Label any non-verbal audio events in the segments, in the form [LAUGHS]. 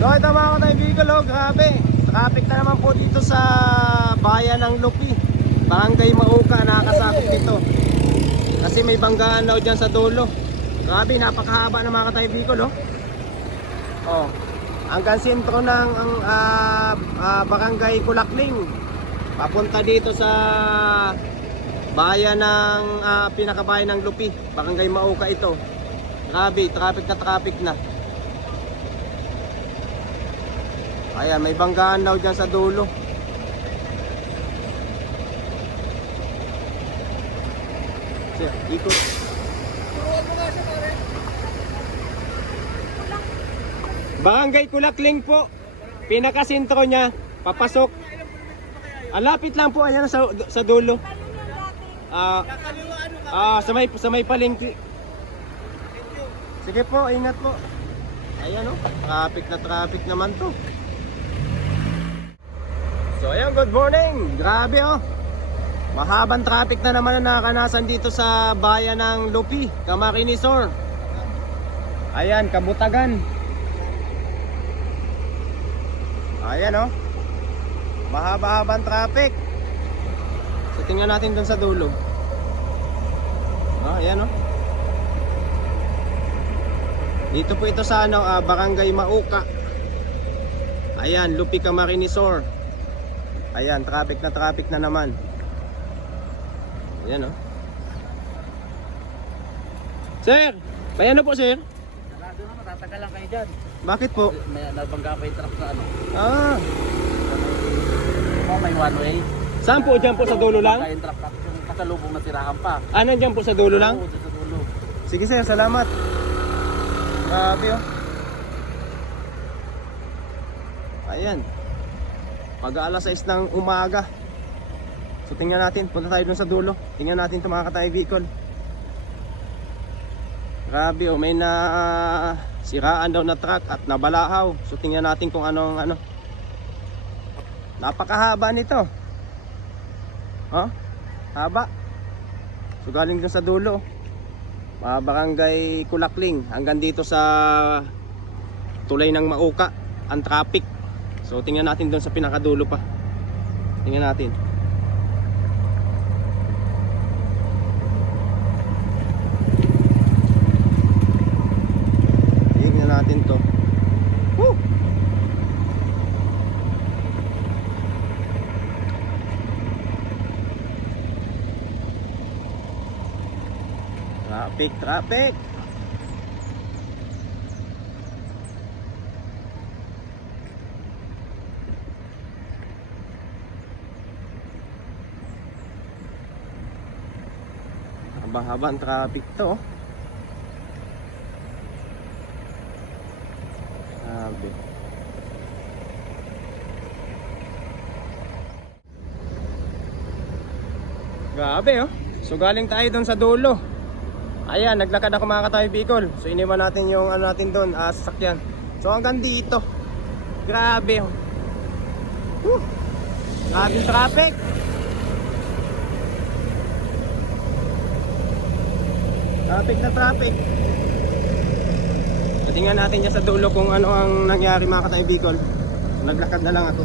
So ito mga kaibigan, oh, grabe. Traffic na naman po dito sa bayan ng Lupi. Barangay Mauka, nakakasakot dito. Kasi may banggaan daw dyan sa dulo. Grabe, napakahaba ng mga kaibigan, oh. Oh. Hanggang sentro ng ang, ah, ah, barangay Kulakling. Papunta dito sa bayan ng ah, pinakabayan ng Lupi. Barangay Mauka ito. Grabe, traffic na traffic na. Ayan, may banggaan daw dyan sa dulo. Sir, ikot. Barangay Kulakling po. Pinakasintro niya. Papasok. Ang lapit lang po. Ayan sa, sa dulo. Ah, ah, sa may, sa may palengke. Sige po, ingat po. Ayan o, traffic na traffic naman to. So ayan, good morning. Grabe oh. Mahabang traffic na naman na nakanasan dito sa bayan ng Lupi, Camarinesor. Ayan, Kabutagan. Ayan oh. Mahaba-habang traffic. So tingnan natin dun sa dulo. Ah, ayan oh. Dito po ito sa ano, ah, Barangay Mauka. Ayan, Lupi Camarinesor. Ayan, traffic na traffic na naman. Ayan oh. Sir, may ano po sir? Sarado na, matatagal lang kayo dyan. Bakit po? May nabangga pa yung truck sa ano. Ah, Oh, may one way. saan po dyan po sa dulo lang? Yung truck at yung kasalubong na tirahan pa. Ah, nandyan po sa dulo lang? Oo, sa dulo. Sige sir, salamat. Grabe oh. Ayan. Pag alas 6 ng umaga. So tingnan natin, punta tayo dun sa dulo. Tingnan natin itong mga katay vehicle. Grabe oh, may na siraan daw na truck at nabalahaw. So tingnan natin kung anong ano. Napakahaba nito. Oh, haba. So galing dun sa dulo. Mga barangay Kulakling hanggang dito sa tulay ng Mauka ang traffic. So tingnan natin doon sa pinakadulo pa. Tingnan natin. Tingnan natin to. Woo! Traffic, traffic. Haba-haba ang traffic to. Sabi. Grabe oh. So galing tayo doon sa dulo. Ayan, naglakad ako mga katayo Bicol. So iniwan natin yung ano natin doon, ah, sasakyan. So hanggang dito. Grabe oh. Whew. Grabe traffic. Traffic na traffic. Tingnan natin dyan sa dulo kung ano ang nangyari mga katayo Bicol. Naglakad na lang ako.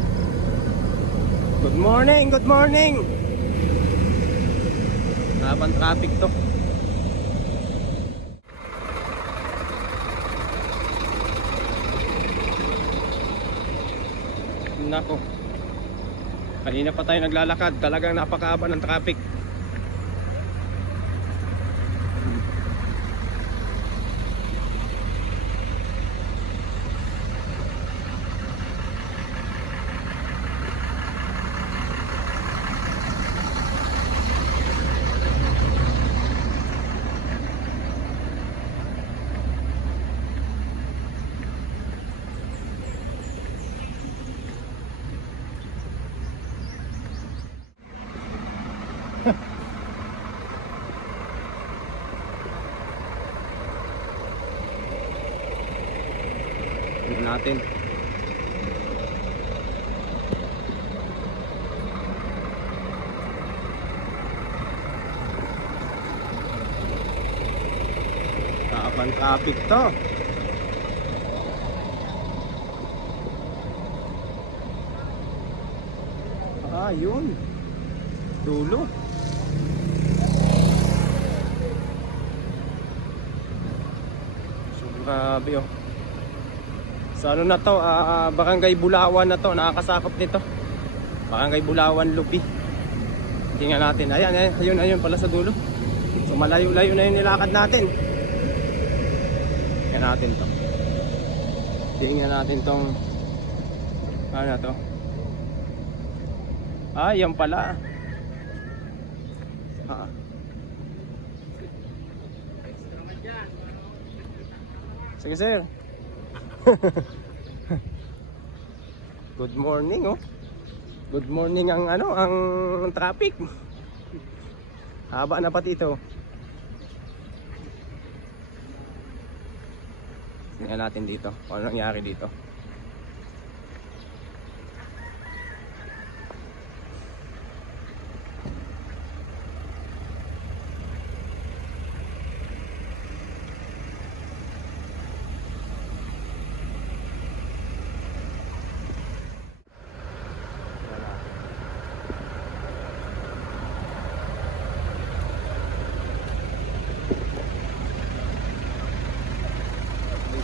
Good morning, good morning. Habang traffic to. Nako. Kanina pa tayo naglalakad, talagang napakahaba ng traffic. natin. Kapan traffic to. Ah yun. Dulo. Grabe oh. Sa ano na to, ah, Barangay Bulawan na to, nakakasakop nito. Barangay Bulawan, Lupi. Tingnan natin. Ayan, ayan, ayun, ayun pala sa dulo. So malayo-layo na yung nilakad natin. Tingnan natin to. Tingnan natin tong ano na to. Ah, yan pala. Ah. Sige, sir. [LAUGHS] Good morning, oh. Good morning ang ano, ang traffic. Haba na pati ito. Tingnan natin dito. Ano nangyari dito.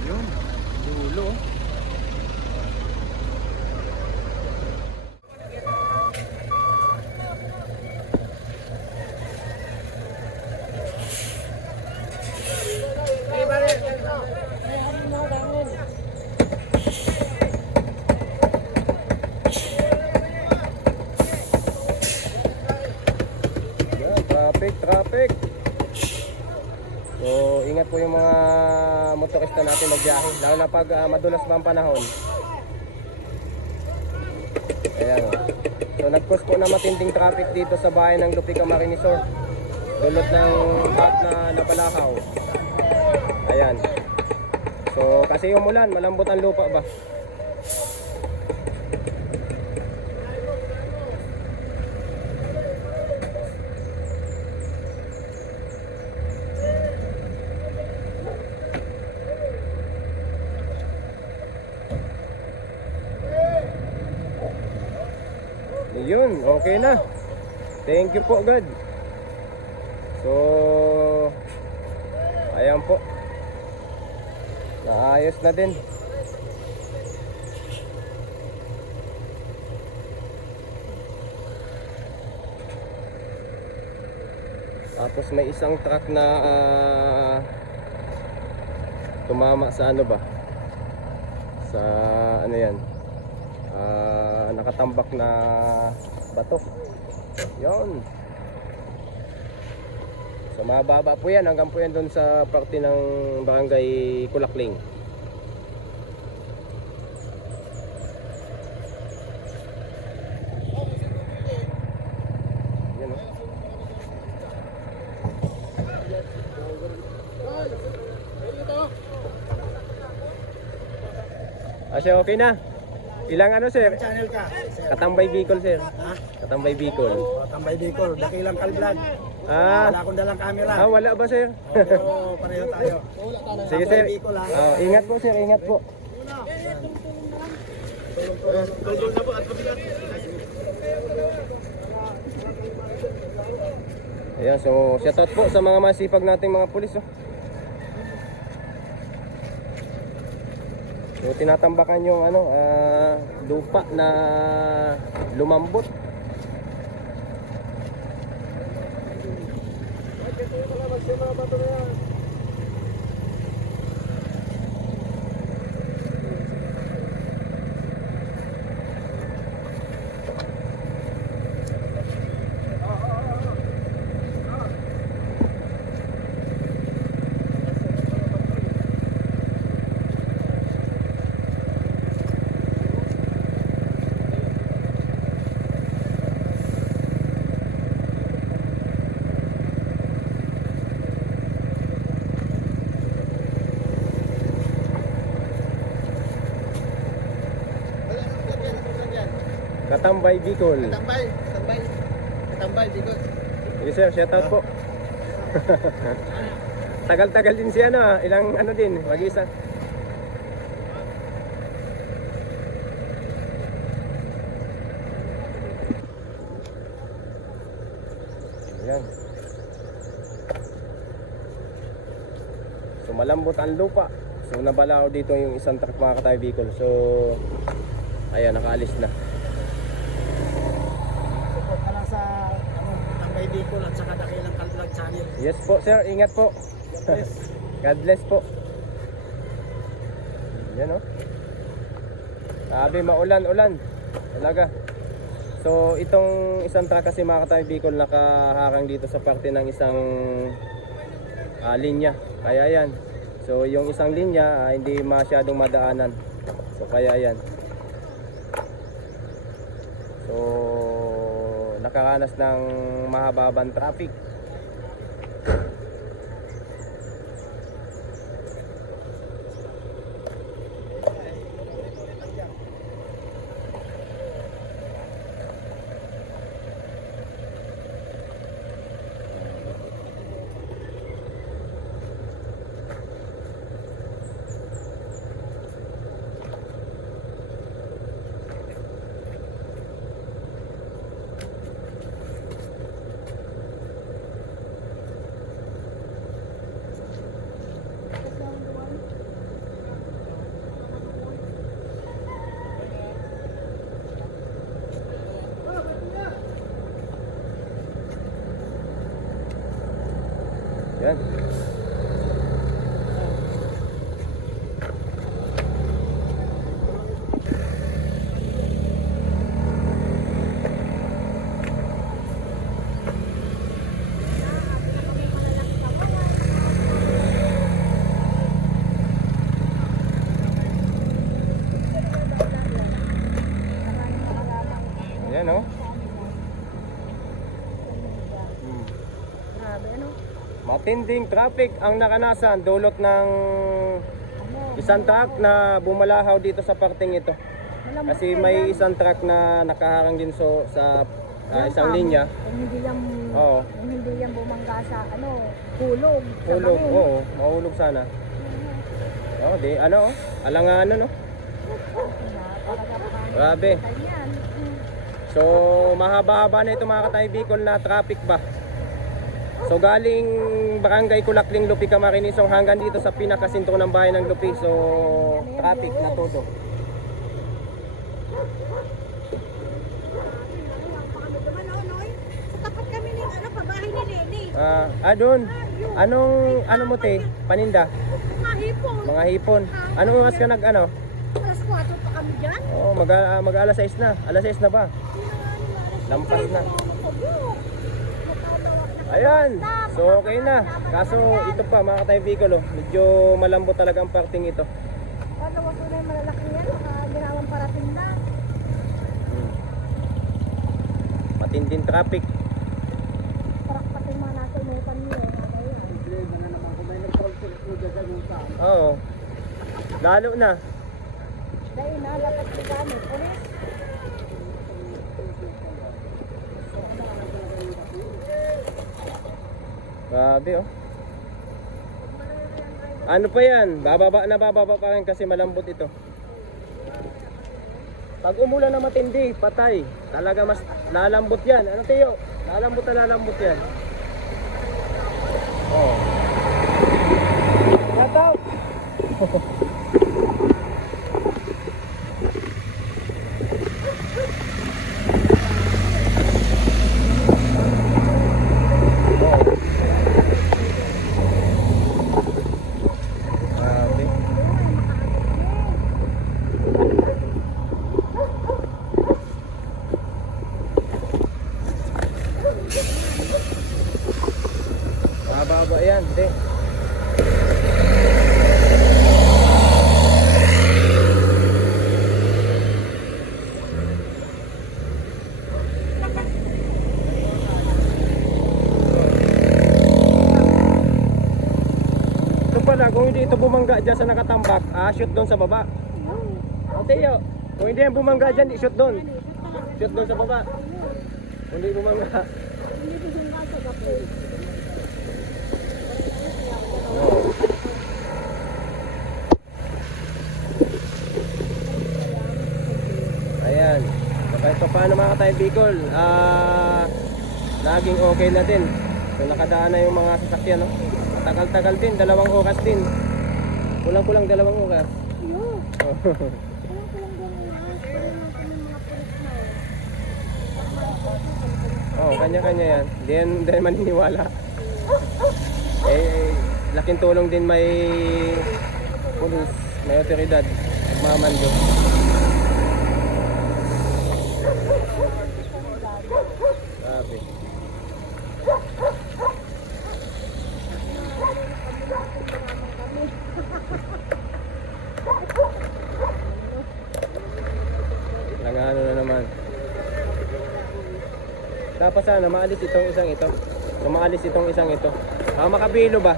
Ayun, dulo. Yan, traffic. So, ingat po yung mga motorista natin magbiyahe, lalo na pag ah, madulas ba ang panahon. Ayan o. So, nag-cause po na matinding traffic dito sa bayan ng Lupica Marinisor. Dulot ng bat na nabalakaw. Ayan. So, kasi umulan, malambot ang lupa ba? Yun, okay na. Thank you po, God. So, ayan po. Naayos na din. Tapos may isang truck na ah, tumama sa ano ba? Sa ano yan? Ah, nakatambak na bato. Yon. So mababa po yan hanggang po yan doon sa parte ng barangay Kulakling. Yan o. Asya okay na. Ilang ano sir? channel ka? Sir. Katambay Bicol sir. Ha? Katambay Bicol. O, tambay Bicol, dakilang kalvlog. Ah, Wala akong dalang camera. ah wala ba sir? Pero pareho tayo. Sige sir. Tambay Bicol ha. Oh, ingat po sir, ingat po. Tulog na po at kabilang. Ayan, so shoutout po sa mga masipag nating mga pulis. Oh. Tinatambakan yung ano, ah, lupa na lumambot. Katambay Bicol. Tambay, tambay. Tambay Bicol. Sige sir, shoutout po. [LAUGHS] Tagal-tagal din si ano, ah, ilang ano din, mag-isa. Yan. So malambot ang lupa. So nabalaw dito yung isang truck mga katay vehicle. So ayan nakaalis na. Support ka lang sa ano, Tambay Bicol at saka Dakilang Kaldag Channel. Yes po sir, ingat po. Yes. God bless po. Yan oh. Sabi maulan-ulan. Talaga. So itong isang truck kasi mga katay vehicle nakaharang dito sa parte ng isang ah, linya. Kaya yan. So yung isang linya ah, hindi masyadong madaanan. So kaya yan. So nakaranas ng mahababang traffic. Yan. Ayan oh. Hmm. Grabe, ano? Matinding traffic ang nakanasan dulot ng Ano? isang truck na bumalahaw dito sa parting ito. Kasi may isang truck na nakaharang din so sa ah, isang linya. Kung hindi yan, Oo. kung hindi yan bumangga sa, ano, hulog. Hulog, oo, mahulog sana. Oh, di ano, oh, alanganan no. Grabe. So, mahaba-haba na ito mga katay Bicol na traffic ba. So, galing Barangay Kulakling, Lupi, Camarinesong hanggang dito sa pinakasinto ng bayan ng Lupi. So, traffic na todo. Ah, ah doon. Anong, ano mo te? Paninda? Mga hipon. Mga hipon. Anong oras ka nag ano? Alas 4 pa kami dyan. Oh, mag, ah, mag alas 6 na. Alas 6 na ba? Lampas na. Ayan. So okay na. Kaso ito pa mga katay Bicol oh. Medyo malambot talaga ang parting ito. Ano was na yung malalaki yan? Ginawang parating na. Hmm. Matinding traffic. Parak pati mga nasa inutan niyo. Oo. Lalo na. Dahil na, dapat si kami. Grabe oh. Ano pa yan? Bababa na bababa pa rin kasi malambot ito. Pag umulan na matindi, patay. Talaga mas lalambot yan. Ano Teo? Lalambot na lalambot yan. Oh. Shout out! [LAUGHS] Oh. Grabe. Mababa yan, hindi. Pala, kung hindi ito bumangga dyan sa nakatambak, ah, shoot doon sa baba. Ate yo, kung hindi yan bumangga dyan, shoot doon. Shoot doon sa baba. Kung hindi bumangga. Hindi ko yung nasa gapo. Oo. Katay Bicol, ah, Laging okay na din. So nakadaan na yung mga sasakyan. No? Din, dalawang oras din. Dalawang oras. Din mga pulis na eh. Oo, oh, kanya-kanya yan. Hindi yan, hindi maniniwala. Eh, laking tulong din may pulis, may otoridad, mamando. Grabe. Nangano na naman. Dapat sana maalis itong isang ito. Kung maalis itong isang ito. Ah, makabilo ba?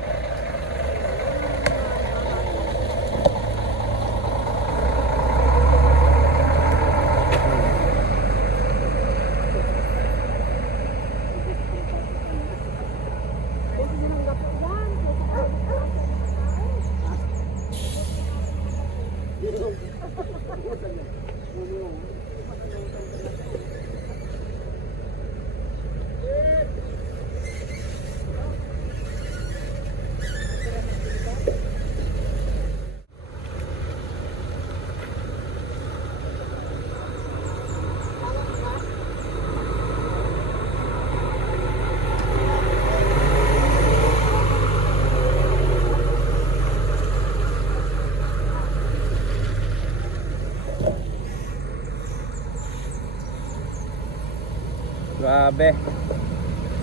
Grabe.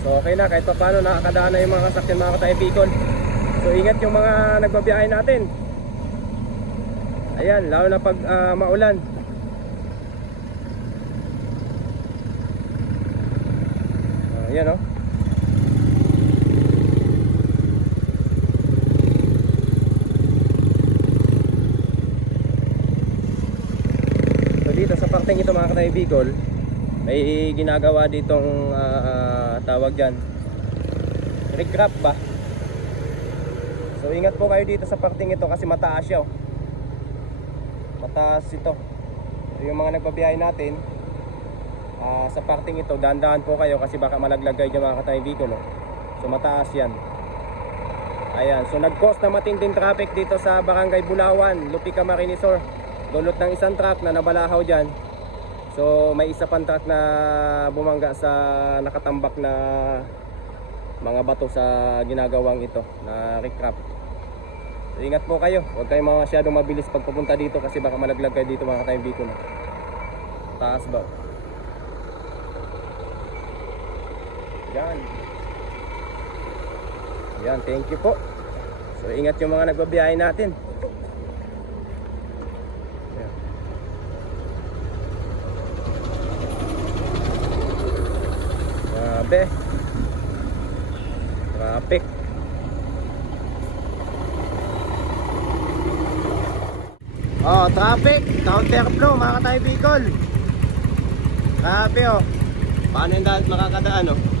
So okay na kahit pa paano nakakadaan na yung mga kasakyan mga katay Bicol. So ingat yung mga nagbabiyahe natin. Ayan, lalo na pag ah, maulan. Ah, Ayan oh. So dito sa parteng ito mga katay Bicol, may ginagawa ditong ah, tawag dyan. Recrap ba? So ingat po kayo dito sa parting ito kasi mataas siya oh. mataas ito. So, yung mga nagbabiyahe natin ah, sa parting ito dahan-dahan po kayo kasi baka malaglag kayo dyan mga katay Bicol oh. so mataas yan. Ayan. So nag-cause na matinding traffic dito sa barangay Bulawan Lupica Marinisor dulot ng isang truck na nabalahaw dyan So may isa pang truck na bumangga sa nakatambak na mga bato sa ginagawang ito na recrap. So, ingat po kayo. Huwag kayong masyadong mabilis pag pupunta dito kasi baka malaglag kayo dito mga katayang biko na. Taas ba? Yan. Yan, thank you po. So ingat yung mga nagbabiyahe natin. Yan. Grabe. Traffic. Oh, traffic. Counterflow, mga katay Bicol. Grabe oh. Paano yung dahil makakadaan oh?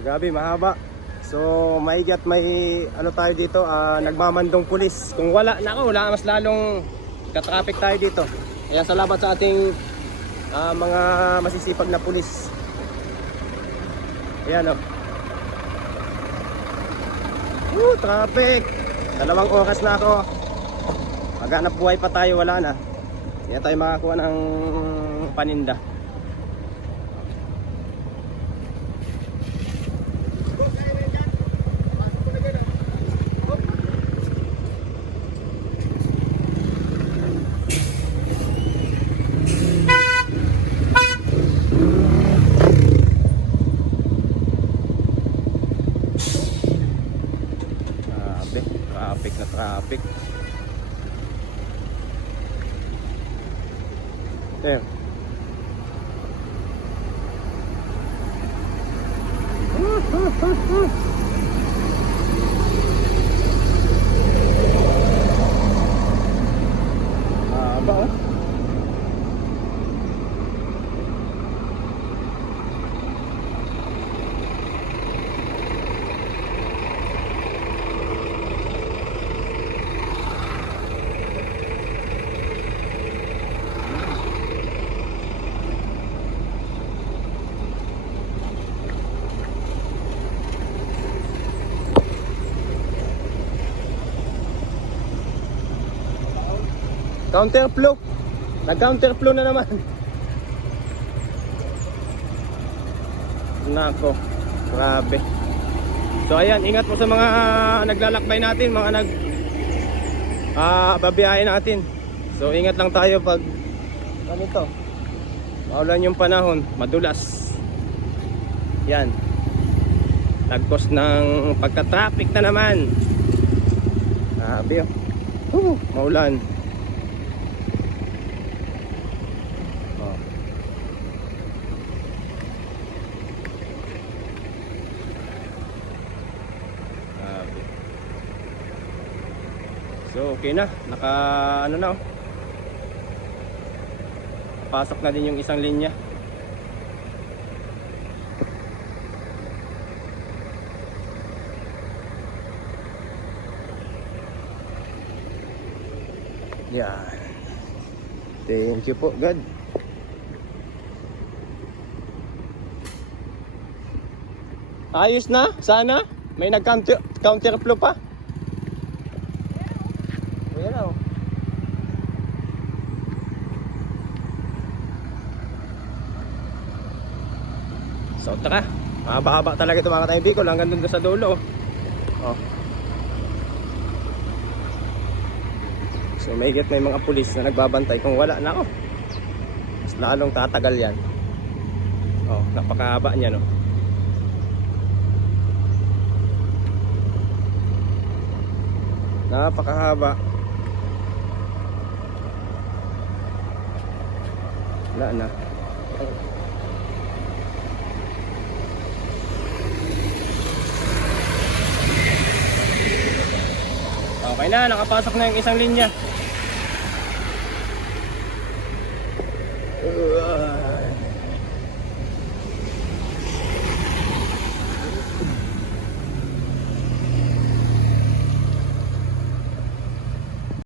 So gabi, mahaba. So maigat may ano tayo dito, ah, nagmamandong pulis. Kung wala, nako, wala mas lalong katraffic tayo dito. Ayan, salamat sa ating ah, mga masisipag na pulis. Ayan oh. o. Woo, traffic! Dalawang oras na ako. Maghanap buhay pa tayo, wala na. Na tayo makakuha ng paninda. Grabe, traffic na traffic. There. [LAUGHS] Haba oh. Counterflow. Nag-counterflow na naman. Nako. Grabe. So ayan, ingat po sa mga naglalakbay natin, mga nag ah babiyahe natin. So ingat lang tayo pag ganito. Maulan yung panahon, madulas. Yan. Nagkos ng pagka-traffic na naman. Grabe. Whew, maulan. Okay na, naka ano na oh. Pasok na din yung isang linya. Yan. Thank you po, God. Ayos na, sana. May nag-counter counterflow pa. Ayan na, oh. So tara, mahaba-haba talaga ito mga Bicol hanggang dun sa dulo. Oh. So may may mga pulis na nagbabantay kung wala na ako. Mas lalong tatagal yan. Oh, napakahaba niya no. Napakahaba. Wala na. Okay na, nakapasok na yung isang linya.